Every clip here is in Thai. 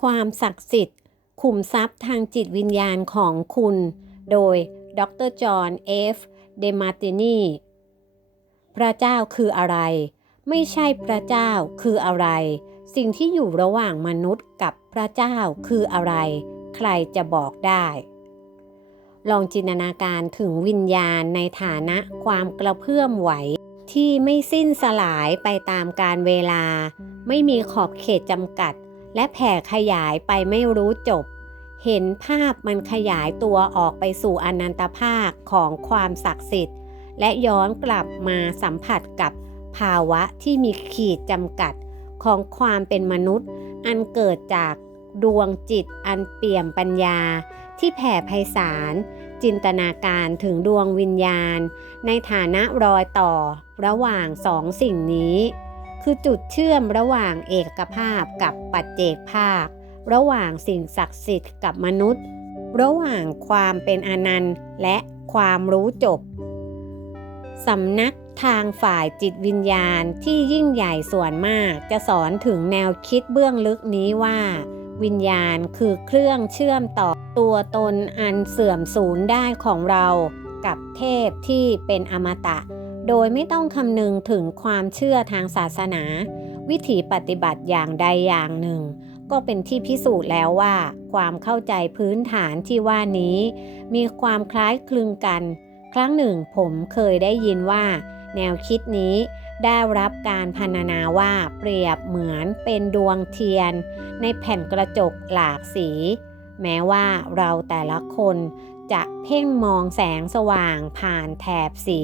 ความศักดิ์สิทธิ์ ขุมทรัพย์ทางจิตวิญญาณของคุณ โดย ดรจอห์นเอฟ เดมาตินีพระเจ้าคืออะไร ไม่ใช่พระเจ้าคืออะไร สิ่งที่อยู่ระหว่างมนุษย์กับพระเจ้าคืออะไร ใครจะบอกได้ ลองจินตนาการถึงวิญญาณในฐานะความกระเพื่อมไหวที่ไม่สิ้นสลายไปตามการเวลา ไม่มีขอบเขตจำกัด และแผ่ขยายไปไม่รู้จบ เห็นภาพมันขยายตัวออกไปสู่อนันตภาคของความศักดิ์สิทธิ์ และย้อนกลับมาสัมผัสกับภาวะที่มีขีดจำกัดของความเป็นมนุษย์ อันเกิดจากดวงจิตอันเปี่ยมปัญญา ที่แผ่ไพศาลจินตนาการถึงดวงวิญญาณ ในฐานะรอยต่อระหว่างสองสิ่งนี้ คือจุดเชื่อมระหว่างเอกภาพกับปัจเจกภาค ระหว่างสิ่งศักดิ์สิทธิ์กับมนุษย์ ระหว่างความเป็นอนันต์และความรู้จบสำนักทางฝ่ายจิตวิญญาณที่ยิ่งใหญ่ส่วนมากจะสอนถึงแนวคิดเบื้องลึกนี้ว่า วิญญาณคือเครื่องเชื่อมต่อตัวตนอันเสื่อมสูญได้ของเรา กับเทพที่เป็นอมตะ โดยไม่ต้องคำนึงถึงความเชื่อทางศาสนา วิถีปฏิบัติอย่างใดอย่างหนึ่ง ก็เป็นที่พิสูจน์แล้วว่า ความเข้าใจพื้นฐานที่ว่านี้ มีความคล้ายคลึงกัน ครั้งหนึ่งผมเคยได้ยินว่า แนวคิดนี้ได้รับการพรรณนาว่าเปรียบเหมือนเป็นดวงเทียน ในแผ่นกระจกหลากสี แม้ว่าเราแต่ละคน จะเพ่งมองแสงสว่างผ่านแถบสี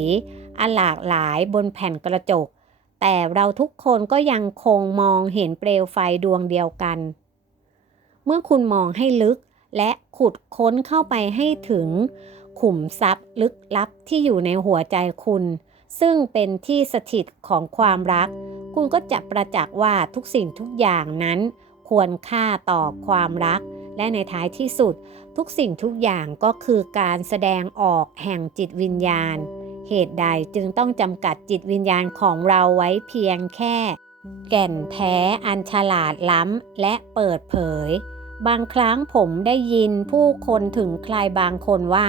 อันหลากหลายบนแผ่นกระจก แต่เราทุกคนก็ยังคงมองเห็นเปลวไฟดวงเดียวกัน เมื่อคุณมองให้ลึกและขุดค้นเข้าไปให้ถึง ขุมทรัพย์ลึกลับที่อยู่ในหัวใจคุณ ซึ่งเป็นที่สถิตของความรัก คุณก็จะประจักษ์ว่าทุกสิ่งทุกอย่างนั้น ควรค่าต่อความรัก และในท้ายที่สุด ทุกสิ่งทุกอย่างก็คือการแสดงออกแห่งจิตวิญญาณ เหตุใดจึงต้องจำกัดจิตวิญญาณของเราไว้เพียงแค่ แก่นแท้อันฉลาดล้ำและเปิดเผย บางครั้งผมได้ยินผู้คนถึงใครบางคนว่า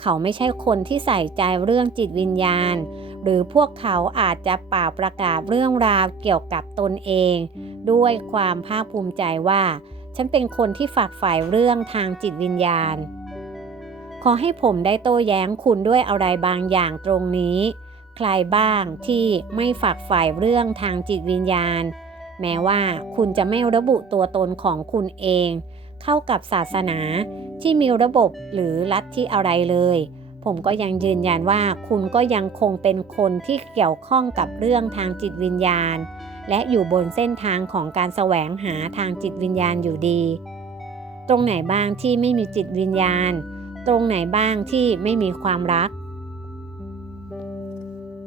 เขาไม่ใช่คนที่ใส่ใจเรื่องจิตวิญญาณ หรือพวกเขาอาจจะเป่าประกาศเรื่องราวเกี่ยวกับตนเอง ด้วยความภาคภูมิใจว่า ฉันเป็นคนที่ฝากฝ่ายเรื่องทางจิตวิญญาณ ขอให้ผมได้โต้แย้งคุณด้วยอะไรบางอย่างตรงนี้ ใครบ้างที่ไม่ฝากฝ่ายเรื่องทางจิตวิญญาณ แม้ว่าคุณจะไม่ระบุตัวตนของคุณเอง เข้ากับศาสนาที่มีระบบหรือลัทธิอะไรเลย ผมก็ยังยืนยันว่าคุณก็ยังคงเป็นคนที่เกี่ยวข้องกับเรื่องทางจิตวิญญาณ และอยู่บนเส้นทางของการแสวงหาทางจิตวิญญาณอยู่ดี ตรงไหนบ้างที่ไม่มีจิตวิญญาณ ตรงไหนบ้างที่ไม่มีความรัก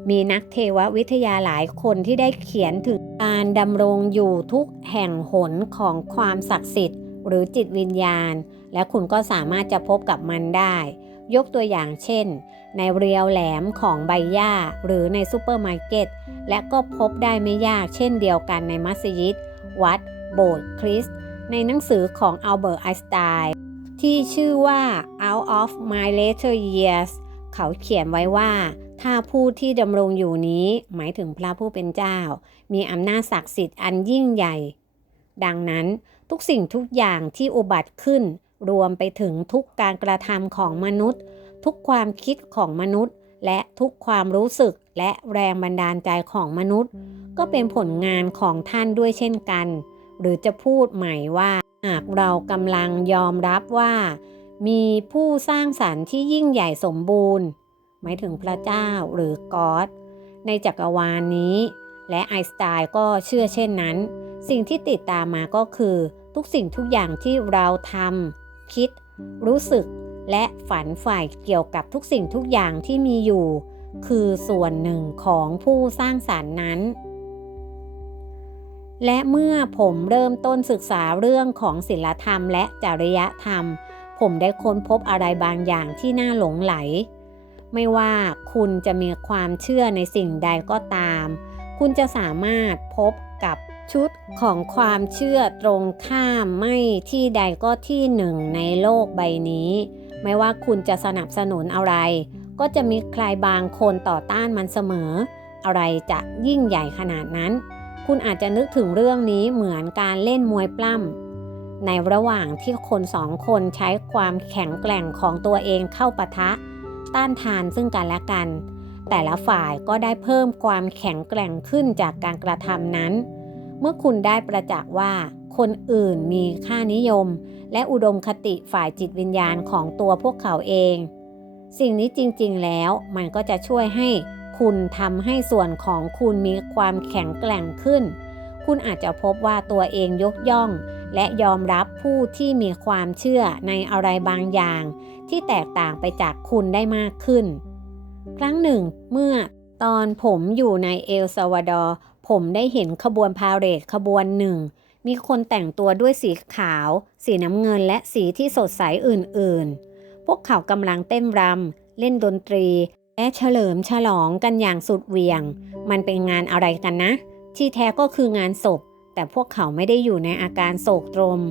มีนักเทววิทยาหลายคนที่ได้เขียนถึงการดำรงอยู่ทุกแห่งหนของความศักดิ์สิทธิ์ หรือจิตวิญญาณ และคุณก็สามารถจะพบกับมันได้ ยกตัวอย่างเช่น ในเรียวแหลมของใบหญ้าหรือในซูเปอร์มาร์เก็ต และก็พบได้ไม่ยากเช่นเดียวกันในมัสยิด วัด โบสถ์คริสต์ในหนังสือของอัลเบิร์ตไอน์สไตน์ที่ชื่อว่า Out of My Later Years เขาเขียนไว้ว่าถ้าผู้ที่ดำรงอยู่นี้หมายถึงพระผู้เป็นเจ้า มีอำนาจศักดิ์สิทธิ์อันยิ่งใหญ่ ดังนั้นทุกสิ่งทุกอย่างที่อุบัติขึ้น รวมไปถึงทุกการกระทำของมนุษย์ ทุกความคิดของมนุษย์ และทุกความรู้สึกและแรงบันดาลใจของมนุษย์ ก็เป็นผลงานของท่านด้วยเช่นกัน หรือจะพูดใหม่ว่าหากเรากำลังยอมรับว่า มีผู้สร้างสรรค์ที่ยิ่งใหญ่สมบูรณ์ หมายถึงพระเจ้าหรือกอดในจักรวาลนนี้ และไอสไตน์ก็เชื่อเช่นนั้น สิ่งที่ติดตามมาก็คือ ทุกสิ่งทุกอย่างที่เราทำ คิด รู้สึก และฝันฝ่ายเกี่ยวกับทุกสิ่งทุกอย่างที่มีอยู่ คือส่วนหนึ่งของผู้สร้างสารรค์นั้น และเมื่อผมเริ่มต้นศึกษาเรื่องของศิลธรรมและจริยธรรม ผมได้ค้นพบอะไรบางอย่างที่น่าหลงไหล ไม่ว่าคุณจะมีความเชื่อในสิ่งใดก็ตาม คุณจะสามารถพบกับ ชุดของความเชื่อตรงข้ามไม่ที่ใดก็ที่หนึ่งในโลกใบนี้ ไม่ว่าคุณจะสนับสนุนอะไร ก็จะมีใครบางคนต่อต้านมันเสมอ อะไรจะยิ่งใหญ่ขนาดนั้น คุณอาจจะนึกถึงเรื่องนี้เหมือนการเล่นมวยปล้ำในระหว่างที่คนสองคนใช้ความแข็งแกร่งของตัวเองเข้าปะทะ ต้านทานซึ่งกันและกัน แต่ละฝ่ายก็ได้เพิ่มความแข็งแกร่งขึ้นจากการกระทำนั้น เมื่อคุณได้ประจักษ์ว่าคนอื่นมีค่านิยม และอุดมคติฝ่ายจิตวิญญาณของตัวพวกเขาเอง สิ่งนี้จริงๆแล้วมันก็จะช่วยให้คุณทำให้ส่วนของคุณมีความแข็งแกร่งขึ้น คุณอาจจะพบว่าตัวเองยกย่อง และยอมรับผู้ที่มีความเชื่อในอะไรบางอย่าง ที่แตกต่างไปจากคุณได้มากขึ้น ครั้งหนึ่งเมื่อตอนผมอยู่ในเอลซาวาดอร์ ผมได้เห็นขบวนพาเหรดขบวนหนึ่ง มีคนแต่งตัวด้วยสีขาว สีน้ำเงินและสีที่สดใสอื่นๆ พวกเขากำลังเต้นรำเล่นดนตรี และเฉลิมฉลองกันอย่างสุดเหวี่ยง มันเป็นงานอะไรกันนะ ที่แท้ก็คืองานศพ แต่พวกเขาไม่ได้อยู่ในอาการโศกตรม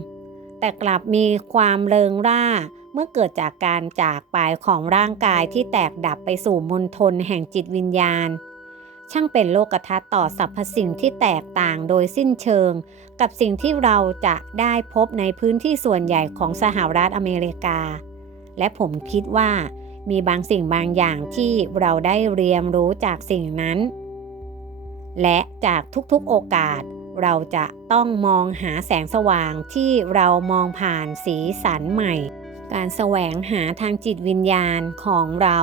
แต่กลับมีความเริงร่าเมื่อเกิดจากการจากไปของร่างกายที่แตกดับไปสู่มณฑลแห่งจิตวิญญาณ ช่างเป็นโลกทัศน์ต่อสรรพสิ่งที่แตกต่างโดยสิ้นเชิง กับสิ่งที่เราจะได้พบในพื้นที่ส่วนใหญ่ของสหรัฐอเมริกา และผมคิดว่ามีบางสิ่งบางอย่างที่เราได้เรียนรู้จากสิ่งนั้น และจากทุกๆโอกาสเราจะต้องมองหาแสงสว่างที่เรามองผ่านสีสันใหม่ การแสวงหาทางจิตวิญญาณของเรา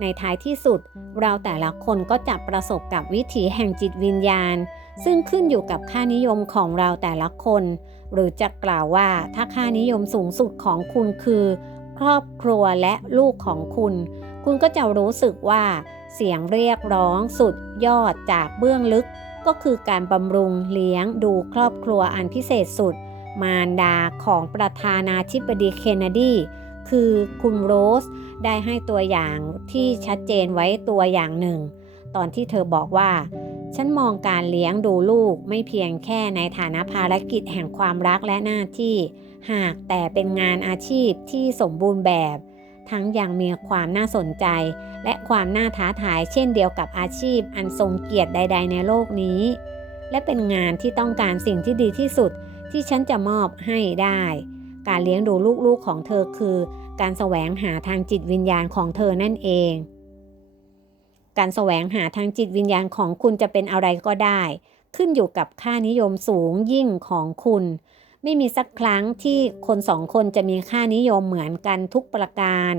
ในท้ายที่สุด เราแต่ละคนก็จะประสบกับวิถีแห่งจิตวิญญาณ ซึ่งขึ้นอยู่กับค่านิยมของเราแต่ละคน หรือจะกล่าวว่าถ้าค่านิยมสูงสุดของคุณคือ ครอบครัวและลูกของคุณ คุณก็จะรู้สึกว่าเสียงเรียกร้องสุดยอดจากเบื้องลึก ก็คือการบำรุงเลี้ยงดูครอบครัวอันพิเศษสุด มารดาของประธานาธิบดีเคนเนดี คือคุณโรส ได้ให้ตัวอย่างที่ชัดเจนไว้ตัวอย่างหนึ่ง ตอนที่เธอบอกว่า ฉันมองการเลี้ยงดูลูกไม่เพียงแค่ในฐานะภารกิจแห่งความรักและหน้าที่ หากแต่เป็นงานอาชีพที่สมบูรณ์แบบ ทั้งยังมีความน่าสนใจ และความน่าท้าทายเช่นเดียวกับอาชีพอันทรงเกียรติใด ๆ ในโลกนี้ และเป็นงานที่ต้องการสิ่งที่ดีที่สุดที่ฉันจะมอบให้ได้ การเลี้ยงดูลูกๆของเธอคือ การแสวงหาทางจิตวิญญาณของเธอนั่นเอง การแสวงหาทางจิตวิญญาณของคุณจะเป็นอะไรก็ได้ ขึ้นอยู่กับค่านิยมสูงยิ่งของคุณ ไม่มีสักครั้งที่คนสองคนจะมีค่านิยมเหมือนกันทุกประการ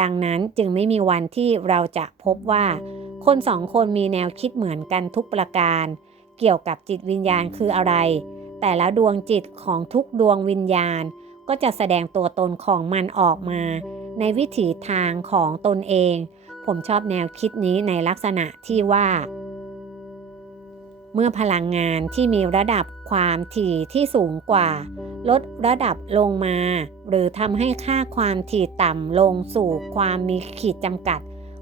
ดังนั้นจึงไม่มีวันที่เราจะพบว่า คนสองคนมีแนวคิดเหมือนกันทุกประการ เกี่ยวกับจิตวิญญาณคืออะไร แต่ละดวงจิตของทุกดวงวิญญาณ ก็จะแสดงตัวตนของมันออกมา ในวิถีทางของตนเอง ผมชอบแนวคิดนี้ในลักษณะที่ว่า เมื่อพลังงานที่มีระดับความถี่ที่สูงกว่า ลดระดับลงมา หรือทำให้ค่าความถี่ต่ำลงสู่ความมีขีดจำกัด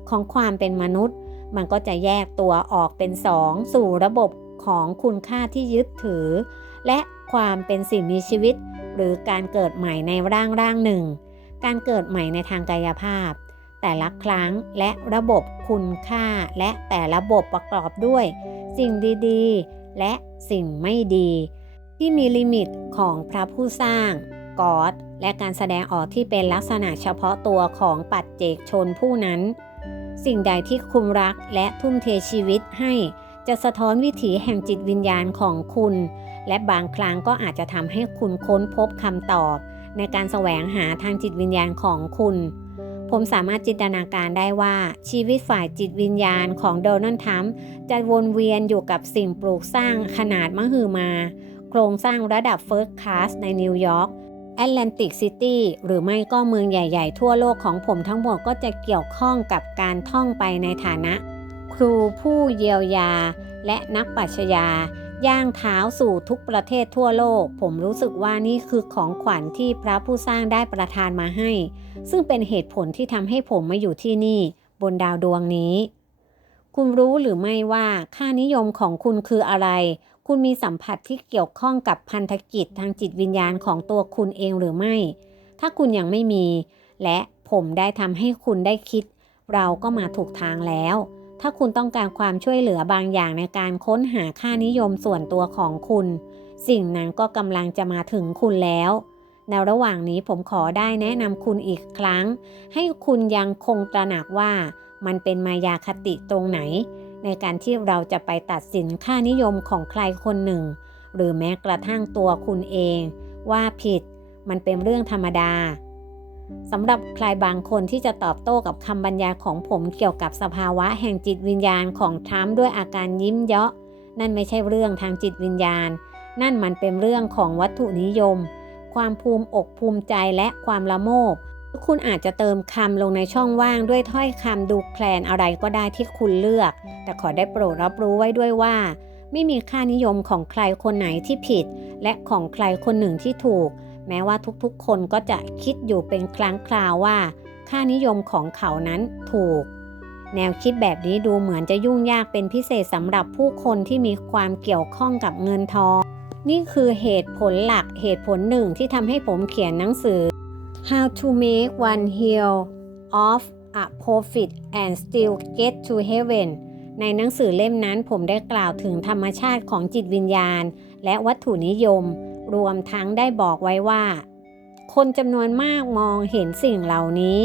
ของความเป็นมนุษย์ มันก็จะแยกตัวออกเป็นสองสู่ระบบของคุณค่าที่ยึดถือ และความเป็นสิ่งมีชีวิต หรือการเกิดใหม่ในร่างร่างหนึ่ง การเกิดใหม่ในทางกายภาพ แต่ละครั้งและระบบคุณค่าและแต่ระบบประกอบด้วย สิ่งดีๆ และสิ่งไม่ดี ที่มีลิมิตของพระผู้สร้างกอดและการแสดงออกที่เป็นลักษณะเฉพาะตัวของปัจเจกชนผู้นั้น สิ่งใดที่คุณรักและทุ่มเทชีวิตให้จะสะท้อนวิถีแห่งจิตวิญญาณของคุณ และบางครั้งก็อาจจะทำให้คุณค้นพบคำตอบ ในการแสวงหาทางจิตวิญญาณของคุณ ผมสามารถจินตนาการได้ว่าชีวิตฝ่ายจิตวิญญาณของโดนัลด์ทรัมป์จะวนเวียนอยู่กับสิ่งปลูกสร้างขนาดมหึมา โครงสร้างระดับเฟิร์สคลาสในนิวยอร์กแอตแลนติกซิตี้หรือไม่ก็เมืองใหญ่ๆ ทั่วโลกของผมทั้งหมดก็จะเกี่ยวข้องกับการท่องไปในฐานะ ครูผู้เยียวยา และนักปรัชญา ย่างเท้าสู่ทุกประเทศทั่วโลก ผมรู้สึกว่านี่คือของขวัญที่พระผู้สร้างได้ประทานมาให้ ซึ่งเป็นเหตุผลที่ทำให้ผมมาอยู่ที่นี่ บนดาวดวงนี้ คุณรู้หรือไม่ว่าค่านิยมของคุณคืออะไร คุณมีสัมผัสที่เกี่ยวข้องกับพันธกิจทางจิตวิญญาณของตัวคุณเองหรือไม่ ถ้าคุณยังไม่มี และผมได้ทำให้คุณได้คิด เราก็มาถูกทางแล้ว ถ้าคุณต้องการความช่วยเหลือบางอย่างในการค้นหาค่านิยมส่วนตัวของคุณ สิ่งนั้นก็กำลังจะมาถึงคุณแล้วในระหว่างนี้ผมขอได้แนะนำคุณอีกครั้ง ให้คุณยังคงตระหนักว่ามันเป็นมายาคติตรงไหน ในการที่เราจะไปตัดสินค่านิยมของใครคนหนึ่ง หรือแม้กระทั่งตัวคุณเอง ว่าผิด มันเป็นเรื่องธรรมดา สำหรับใครบางคนที่จะตอบโต้กับคำบรรยายของผมเกี่ยวกับสภาวะแห่งจิตวิญญาณของทรัมป์ด้วยอาการยิ้มเยาะ นั่นไม่ใช่เรื่องทางจิตวิญญาณ นั่นมันเป็นเรื่องของวัตถุนิยม ความภูมิอกภูมิใจและความละโมบคุณอาจจะเติมคำลงในช่องว่างด้วยถ้อยคำดูแคลนอะไรก็ได้ที่คุณเลือก แต่ขอได้โปรดรับรู้ไว้ด้วยว่า ไม่มีค่านิยมของใครคนไหนที่ผิด และของใครคนหนึ่งที่ถูก แม้ว่าทุกๆ คนก็จะคิดอยู่เป็นครั้งคราวว่า ค่านิยมของเขานั้นถูก แนวคิดแบบนี้ดูเหมือนจะยุ่งยากเป็นพิเศษสำหรับผู้คนที่มีความเกี่ยวข้องกับเงินทอง นี่คือเหตุผลหลักเหตุผลหนึ่งที่ทำให้ผมเขียนหนังสือ How to make one heal of a profit and still get to heaven ในหนังสือเล่มนั้นผมได้กล่าวถึงธรรมชาติของจิตวิญญาณ และวัตถุนิยม รวมทั้งได้บอกไว้ว่า คนจำนวนมากมองเห็นสิ่งเหล่านี้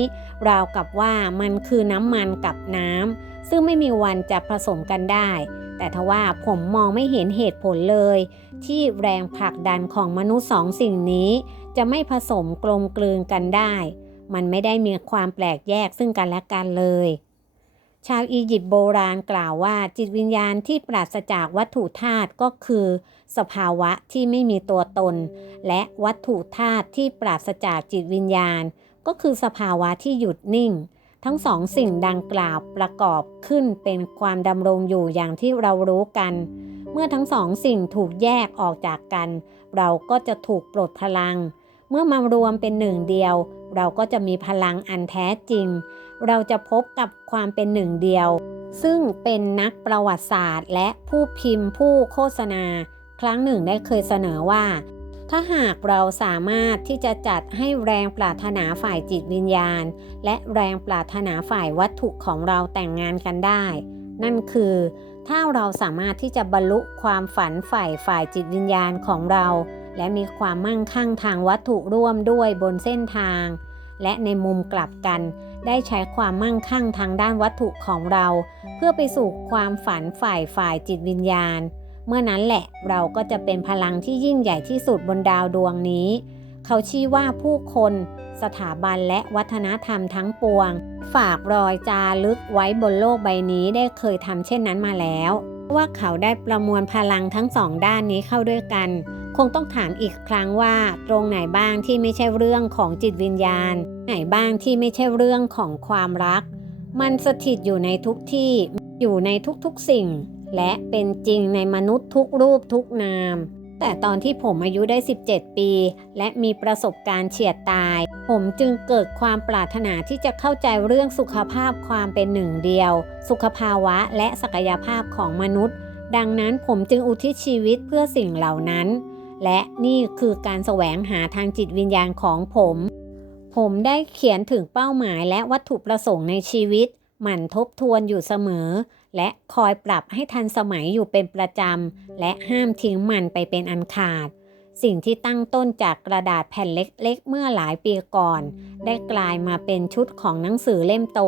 ราวกับว่ามันคือน้ำมันกับน้ำซึ่งไม่มีวันจะผสมกันได้ แต่ทว่าผมมองไม่เห็นเหตุผลเลย ที่แรงผลักดันของมนุษย์สองสิ่งนี้ จะไม่ผสมกลมกลืนกันได้ มันไม่ได้มีความแปลกแยกซึ่งกันและกันเลย ชาวอียิปต์โบราณกล่าวว่า จิตวิญญาณที่ปราศจากวัตถุธาตุก็คือ สภาวะที่ไม่มีตัวตน และวัตถุธาตุที่ปราศจากจิตวิญญาณ ก็คือสภาวะที่หยุดนิ่ง ทั้งสองสิ่งดังกล่าวประกอบขึ้นเป็นความดำรงอยู่อย่างที่เรารู้กัน เมื่อทั้งสองสิ่งถูกแยกออกจากกัน เราก็จะถูกปลดพลัง เมื่อมารวมเป็นหนึ่งเดียว เราก็จะมีพลังอันแท้จริง เราจะพบกับความเป็นหนึ่งเดียว ซึ่งเป็นนักประวัติศาสตร์ และผู้พิมพ์ผู้โฆษณา ครั้งหนึ่งได้เคยเสนอว่า ถ้าหากเราสามารถที่จะจัดให้แรงปรารถนาฝ่ายจิตวิญญาณ และแรงปรารถนาฝ่ายวัตถุของเราแต่งงานกันได้ นั่นคือถ้าเราสามารถที่จะบรรลุความฝันฝ่ายฝ่ายจิตวิญญาณของเรา และมีความมั่งคั่งทางวัตถุร่วมด้วยบนเส้นทาง และในมุมกลับกัน ได้ใช้ความมั่งคั่งทางด้านวัตถุของเรา เพื่อไปสู่ความฝันฝ่ายฝ่ายจิตวิญญาณ เมื่อนั้นแหละเราก็จะเป็นพลังที่ยิ่งใหญ่ที่สุดบนดาวดวงนี้ เขาชี้ว่าผู้คนสถาบันและวัฒนธรรมทั้งปวง ฝากรอยจารึกไว้บนโลกใบนี้ได้เคยทำเช่นนั้นมาแล้ว ว่าเขาได้ประมวลพลังทั้งสองด้านนี้เข้าด้วยกัน คงต้องถามอีกครั้งว่า ตรงไหนบ้างที่ไม่ใช่เรื่องของจิตวิญญาณ ไหนบ้างที่ไม่ใช่เรื่องของความรัก มันสถิตอยู่ในทุกที่อยู่ในทุกๆสิ่ง และเป็นจริงในมนุษย์ทุกรูปทุกนาม แต่ตอนที่ผมอายุได้ 17 ปี และมีประสบการณ์เฉียดตาย ผมจึงเกิดความปรารถนาที่จะเข้าใจเรื่องสุขภาพความเป็นหนึ่งเดียว สุขภาวะและศักยภาพของมนุษย์ ดังนั้นผมจึงอุทิศชีวิตเพื่อสิ่งเหล่านั้น และนี่คือการแสวงหาทางจิตวิญญาณของผม ผมได้เขียนถึงเป้าหมายและวัตถุประสงค์ในชีวิต หมั่นทบทวนอยู่เสมอ และคอยปรับให้ทันสมัยอยู่เป็นประจำ และห้ามทิ้งมันไปเป็นอันขาด สิ่งที่ตั้งต้นจากกระดาษแผ่นเล็กๆ เมื่อหลายปีก่อน ได้กลายมาเป็นชุดของหนังสือเล่มโต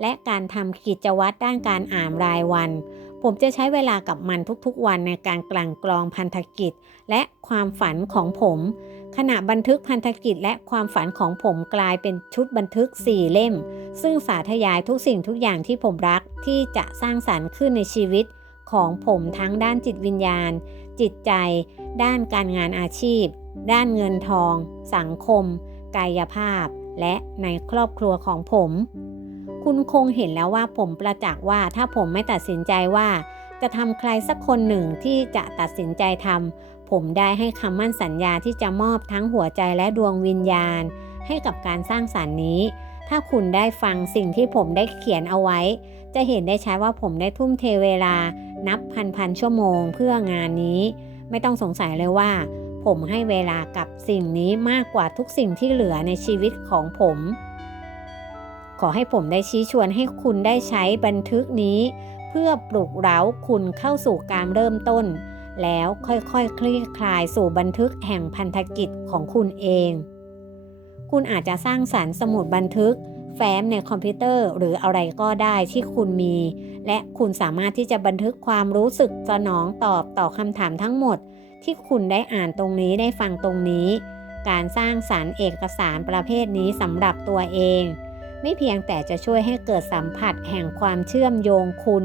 และการทำกิจวัตรด้านการอ่านรายวัน ผมจะใช้เวลากับมันทุกๆวันในการกลั่นกรองพันธกิจ และความฝันของผม ขณะบันทึกพันธกิจและความฝันของผมกลายเป็นชุดบันทึกสี่เล่ม ซึ่งสาธยายทุกสิ่งทุกอย่างที่ผมรักที่จะสร้างสารรค์ขึ้นในชีวิตของผมทั้งด้านจิตวิญญาณ จิตใจ ด้านการงานอาชีพ ด้านเงินทอง สังคม กายภาพ และในครอบครัวของผม คุณคงเห็นแล้วว่าผมประจักษ์ว่าถ้าผมไม่ตัดสินใจว่า จะทำใครสักคนหนึ่งที่จะตัดสินใจทำ ผมได้ให้คำมั่นสัญญาที่จะมอบทั้งหัวใจและดวงวิญญาณ ให้กับการสร้างสารรค์นี้ ถ้าคุณได้ฟังสิ่งที่ผมได้เขียนเอาไว้ จะเห็นได้ชัดว่าผมได้ทุ่มเทเวลา นับพันพันชั่วโมงเพื่องานนี้ ไม่ต้องสงสัยเลยว่า ผมให้เวลากับสิ่งนี้มากกว่าทุกสิ่งที่เหลือในชีวิตของผม ขอให้ผมได้ชี้ชวนให้คุณได้ใช้บันทึกนี้ เพื่อปลุกเร้าคุณเข้าสู่การเริ่มต้น แล้วค่อยๆคคลี่คลายสู่บันทึกแห่งพันธกิจของคุณเอง คุณอาจจะสร้างสารรค์สมุดบันทึก แฟ้มในคอมพิวเตอร์หรืออะไรก็ได้ที่คุณมี และคุณสามารถที่จะบันทึกความรู้สึกสนองตอบต่อคำถามทั้งหมด ที่คุณได้อ่านตรงนี้ได้ฟังตรงนี้ การสร้างสารรค์เอกสารประเภทนี้สำหรับตัวเอง ไม่เพียงแต่จะช่วยให้เกิดสัมผัสแห่งความเชื่อมโยงคุณ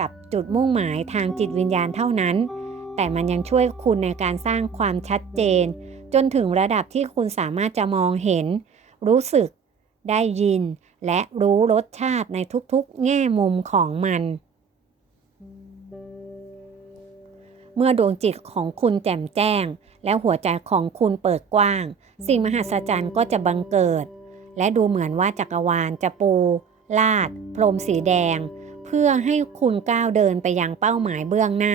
กับจุดมุ่งหมายทางจิตวิญญาณเท่านั้น แต่มันยังช่วยคุณในการสร้างความชัดเจน จนถึงระดับที่คุณสามารถจะมองเห็น รู้สึก ได้ยิน และรู้รสชาติในทุกๆ แง่มุมของมัน เมื่อดวงจิตของคุณแจ่มแจ้ง และหัวใจของคุณเปิดกว้าง สิ่งมหัศจรรย์ก็จะบังเกิด และดูเหมือนว่าจักรวาลจะปู ลาด พรมสีแดง เพื่อให้คุณก้าวเดินไปยังเป้าหมายเบื้องหน้า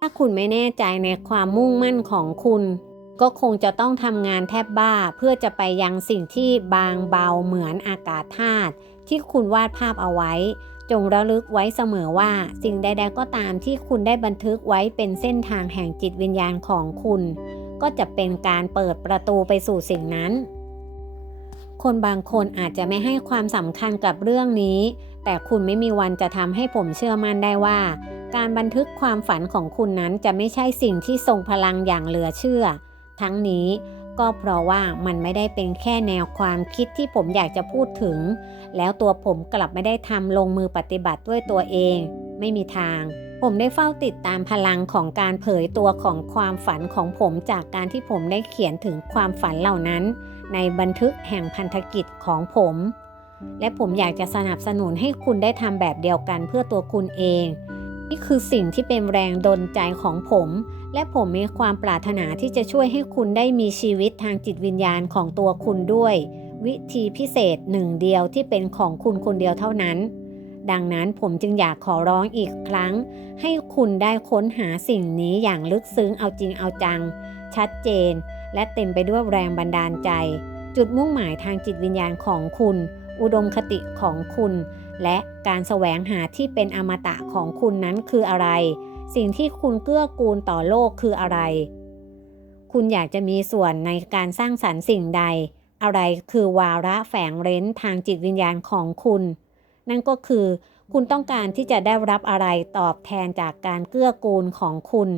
ถ้าคุณไม่แน่ใจในความมุ่งมั่นของคุณ ก็คงจะต้องทำงานแทบบ้าเพื่อจะไปยังสิ่งที่บางเบาเหมือนอากาศธาตุที่คุณวาดภาพเอาไว้ จงระลึกไว้เสมอว่า สิ่งใด ๆ ก็ตามที่คุณได้บันทึกไว้เป็นเส้นทางแห่งจิตวิญญาณของคุณ ก็จะเป็นการเปิดประตูไปสู่สิ่งนั้น คนบางคนอาจจะไม่ให้ความสำคัญกับเรื่องนี้ แต่คุณไม่มีวันจะทำให้ผมเชื่อมั่นได้ว่า การบันทึกความฝันของคุณนั้นจะไม่ใช่สิ่งที่ทรงพลังอย่างเหลือเชื่อ ทั้งนี้ก็เพราะว่ามันไม่ได้เป็นแค่แนวความคิดที่ผมอยากจะพูดถึง แล้วตัวผมกลับไม่ได้ทำลงมือปฏิบัติด้วยตัวเอง ไม่มีทาง ผมได้เฝ้าติดตามพลังของการเผยตัวของความฝันของผมจากการที่ผมได้เขียนถึงความฝันเหล่านั้น ในบันทึกแห่งพันธกิจของผม และผมอยากจะสนับสนุนให้คุณได้ทำแบบเดียวกันเพื่อตัวคุณเอง นี่คือสิ่งที่เป็นแรงดลใจของผม และผมมีความปรารถนาที่จะช่วยให้คุณได้มีชีวิตทางจิตวิญญาณของตัวคุณด้วย วิธีพิเศษหนึ่งเดียวที่เป็นของคุณคนเดียวเท่านั้น ดังนั้นผมจึงอยากขอร้องอีกครั้ง ให้คุณได้ค้นหาสิ่งนี้อย่างลึกซึ้งเอาจริงเอาจัง ชัดเจน และเต็มไปด้วยแรงบันดาลใจ จุดมุ่งหมายทางจิตวิญญาณของคุณ อุดมคติของคุณ และการแสวงหาที่เป็นอมตะของคุณนั้นคืออะไร สิ่งที่คุณเกื้อกูลต่อโลกคืออะไร คุณอยากจะมีส่วนในการสร้างสรรค์สิ่งใด อะไรคือวาระแฝงเร้นทางจิตวิญญาณของคุณ นั่นก็คือคุณต้องการที่จะได้รับอะไรตอบแทนจากการเกื้อกูลของคุณ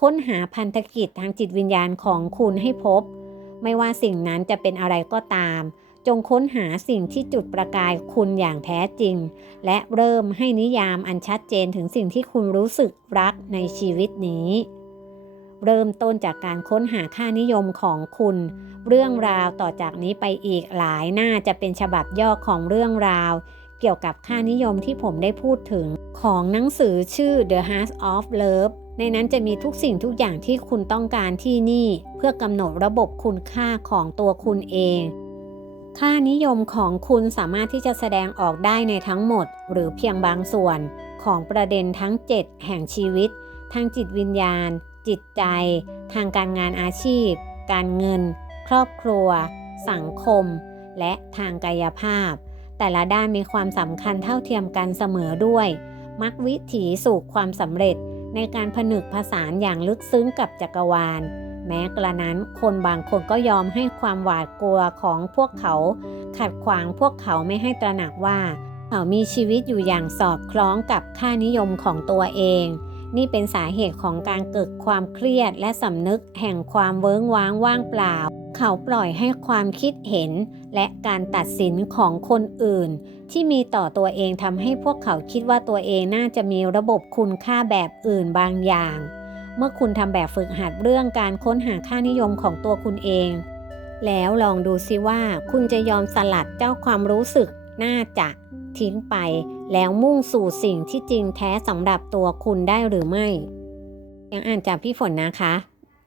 ค้นหาพันธกิจทางจิตวิญญาณของคุณให้พบ ไม่ว่าสิ่งนั้นจะเป็นอะไรก็ตาม จงค้นหาสิ่งที่จุดประกายคุณอย่างแท้จริง และเริ่มให้นิยามอันชัดเจนถึงสิ่งที่คุณรู้สึกรักในชีวิตนี้ เริ่มต้นจากการค้นหาค่านิยมของคุณ เรื่องราวต่อจากนี้ไปอีกหลายหน้าจะเป็นฉบับย่อของเรื่องราว เกี่ยวกับค่านิยมที่ผมได้พูดถึงของหนังสือชื่อ The Heart of Love ในนั้นจะมีทุกสิ่งทุกอย่างที่คุณต้องการที่นี่ เพื่อกำหนดระบบคุณค่าของตัวคุณเอง ค่านิยมของคุณสามารถที่จะแสดงออกได้ในทั้งหมด หรือเพียงบางส่วนของประเด็นทั้ง 7 แห่งชีวิต ทางจิตวิญญาณ จิตใจ ทางการงานอาชีพ การเงิน ครอบครัว สังคม และทางกายภาพ แต่ละด้านมีความสำคัญเท่าเทียมกันเสมอด้วย มักวิถีสู่ความสำเร็จ ในการผนึกผสานอย่างลึกซึ้งกับจักรวาล แม้กระนั้นคนบางคนก็ยอมให้ความหวาดกลัวของพวกเขา ขัดขวางพวกเขาไม่ให้ตระหนักว่า เขามีชีวิตอยู่อย่างสอดคล้องกับค่านิยมของตัวเอง นี่เป็นสาเหตุของการเกิดความเครียดและสำนึกแห่งความเวิ้งว้างว่างเปล่า เขาปล่อยให้ความคิดเห็น และการตัดสินของคนอื่น ที่มีต่อตัวเองทำให้พวกเขาคิดว่าตัวเองน่าจะมีระบบคุณค่าแบบอื่นบางอย่าง เมื่อคุณทำแบบฝึกหัดเรื่องการค้นหาค่านิยมของตัวคุณเอง แล้วลองดูซิว่าคุณจะยอมสลัดเจ้าความรู้สึกน่าจะทิ้งไป แล้วมุ่งสู่สิ่งที่จริงแท้สำหรับตัวคุณได้หรือไม่ ยังอ่านจากพี่ฝนนะคะ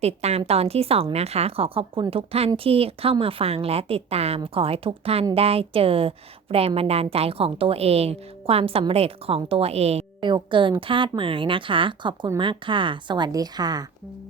ติดตามตอนที่ 2 นะคะ ขอขอบคุณทุกท่านที่เข้ามาฟังและติดตาม ขอให้ทุกท่านได้เจอแรงบันดาลใจของตัวเอง ความสำเร็จของตัวเองเร็วเกินคาดหมายนะคะ ขอบคุณมากค่ะ สวัสดีค่ะ